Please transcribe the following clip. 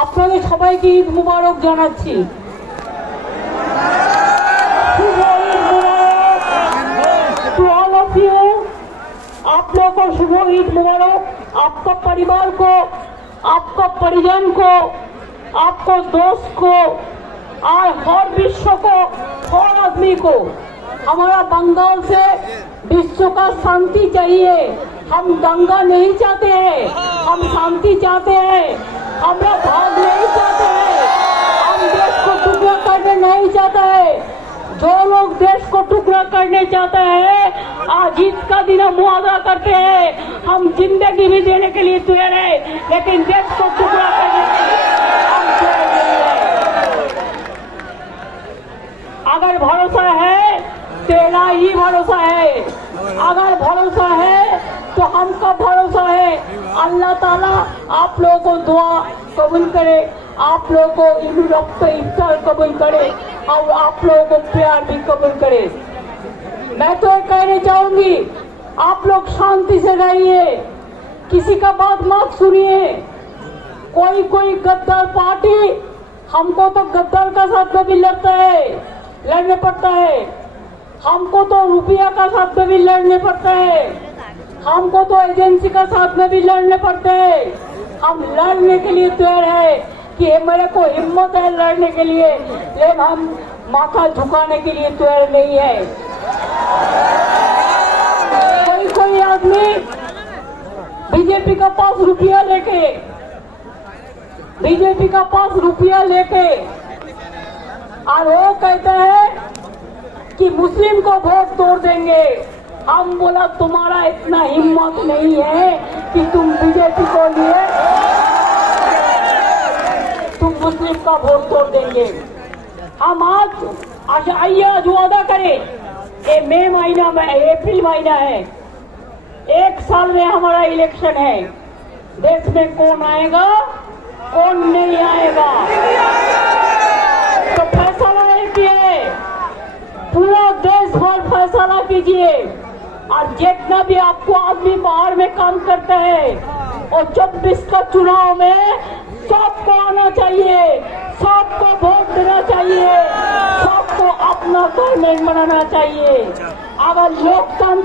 আপনাদের সবাইকে ঈদ মুবারক জানাচ্ছি। To all of you, आप लोगों को शुभ ईद मुबारक। आपका परिवार को, आपका परिजन को, आपको दोस्त को और हर विश्व को, हर आदमी को, हमारा बंगाल से विश्व का शांति चाहिए। हम दंगा नहीं चाहते हैं, हम शांति चाहते हैं। हम लोग भाग नहीं चाहते हैं, हम देश को टुकड़ा करने नहीं चाहते हैं। जो लोग देश को टुकड़ा करने चाहते हैं, आज ईद का दिन हम वादा करते हैं, हम जिंदगी भी देने के लिए तैयार है, लेकिन देश को टुकड़ा करने के लिए हम तैयार नहीं है। अगर भरोसा है तेरा ही भरोसा है, अगर भरोसा है तो हमका भरोसा है। अल्लाह ताला आप लोगों को दुआ कबूल करे, आप लोगों को ईद वक्त इफ्तार कबूल करे और आप लोगों को प्यार भी कबूल करे। मैं तो ये कहना चाहूंगी, आप लोग शांति से रहिए, किसी का बात मत सुनिए। कोई गद्दार पार्टी, हमको तो गद्दार का साथ में भी लड़ने पड़ता है, हमको तो रुपया का साथ में भी लड़ने पड़ता है, हमको तो एजेंसी का साथ में भी लड़ने पड़ते हैं। हम लड़ने के लिए तैयार है कि मेरे को हिम्मत है लड़ने के लिए, लेकिन हम माथा झुकाने के लिए तैयार नहीं है। कोई आदमी बीजेपी का पास रुपया लेके और वो कहते हैं कि मुस्लिम को वोट तोड़ देंगे। हम बोला तुम्हारा इतना हिम्मत नहीं है कि तुम बीजेपी को लिए तुम मुस्लिम का वोट तोड़ देंगे। हम आज आइए आज वादा करें, ये मई महीना में अप्रैल महीना है, 1 साल में हमारा इलेक्शन है। देश में कौन आएगा कौन नहीं आएगा तो फैसला कीजिए, पूरा देश भर फैसला कीजिए। और जितना भी आपको आदमी बाहर में काम करता है, और 24 का चुनाव में सबको आना चाहिए, सबको वोट देना चाहिए, सबको अपना गवर्नमेंट बनाना चाहिए। अगर लोकतंत्र